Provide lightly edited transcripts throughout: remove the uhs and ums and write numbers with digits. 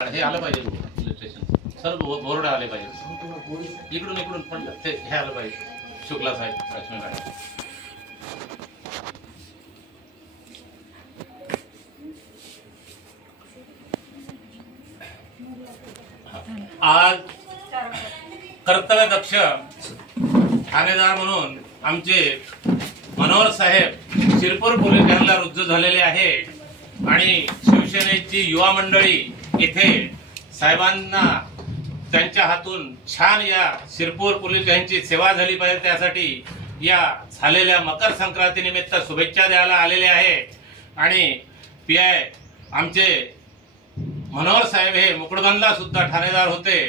हे आलं पाहिजे पोलीस स्टेशन सर्व बोर्ड आले पाहिजे इकडून इकडून पण ते हे आलं पाहिजे शुक्ला साहेब लक्ष्मी मॅडम आज कर्तव्यदक्ष ठाणेदार म्हणून आमचे मनोहर साहेब शिरपूर पोलीस ठाण्याला रुजू झालेले आहे आणि शिवसेनेची युवा मंडळी इथे साहेबांना त्यांच्या हातून छान या शिरपूर पोलीस ठाण्याची सेवा झाली पाहिजे त्यासाठी या झालेल्या मकर संक्रांती निमित्त शुभेच्छा द्यायला आलेले आहे आणि पीआय आमचे मनोहर साहेब हे मुकुडबंदला सुद्धा ठाणेदार होते.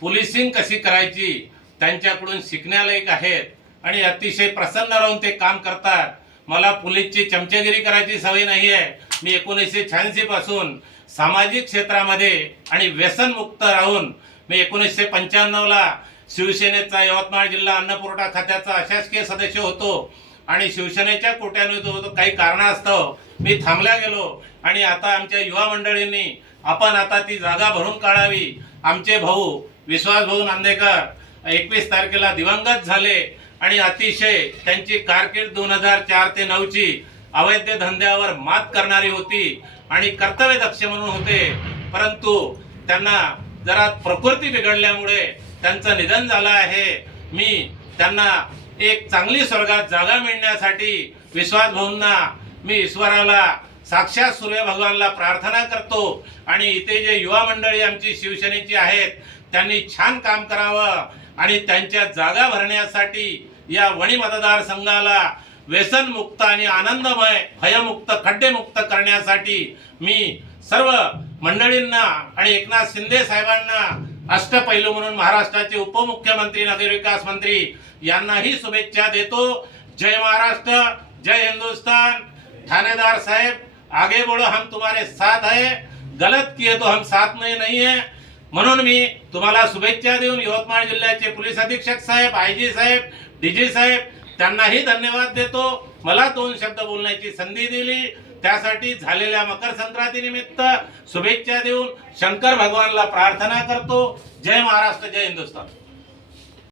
पोलिसिंग कशी करायची त्यांच्याकडून शिकण्यालायक आहेत आणि अतिशय प्रसन्न राहून ते काम करतात. मला पोलीसची चमचेगिरी करायची सवय नाही आहे. मी 1986 पासून सामाजिक क्षेत्रामध्ये आणि व्यसनमुक्त राहून मी 1995 ला शिवसेनेचा यवतमाळ जिल्हा अन्न पुरवठा खात्याचा अशासकीय सदस्य होतो आणि शिवसेनेच्या कोट्याने होतो. काही कारणास्तव मी थांबला गेलो आणि आता आमच्या युवा मंडळींनी आपण आता ती जागा भरून काढावी. आमचे भाऊ विश्वास भाऊ नांदेकर 21 तारखेला दिवंगत झाले आणि अतिशय त्यांची कारकीर्द 2004 ते 2009 ची अवैध धंद्यावर मात करणारी होती आणि कर्तव्यदक्ष म्हणून होते. परंतु त्यांना जरा प्रकृती बिघडल्यामुळे त्यांचं निधन झालं आहे. मी त्यांना एक चांगली स्वर्गात जागा मिळण्यासाठी विश्वास भाऊंना मी ईश्वराला साक्षात सूर्य भगवानला प्रार्थना करतो आणि इथे जे युवा मंडळी आमची शिवसेनेची आहेत त्यांनी छान काम करावं आणि त्यांच्या जागा भरण्यासाठी या वणी मतदारसंघाला व्यसनमुक्त आणि आनंदमय भयमुक्त खड्डेमुक्त करण्यासाठी मी सर्व मंडळींना आणि एकनाथ शिंदे साहेबांना अष्टपैलू म्हणून महाराष्ट्राचे उपमुख्यमंत्री नगरविकास मंत्री यांनाही शुभेच्छा देतो. जय महाराष्ट्र, जय हिंदुस्तान. थानेदार साहेब आगे बढ़ो, हम तुम्हारे साथ है. गलत किए तो हम साथ में नहीं है. म्हणून मी तुम्हाला शुभेच्छा देऊन यवतमाळ जिल्ह्याचे पोलीस अधीक्षक साहेब, आयजी साहेब, डीजी साहेब त्यांनाही धन्यवाद देतो. मला 2 शब्द बोलण्याची संधी दिली त्यासाठी झालेल्या मकर संक्रांती निमित्त शुभेच्छा देऊन शंकर भगवानला प्रार्थना करतो. जय महाराष्ट्र, जय हिंदुस्तान.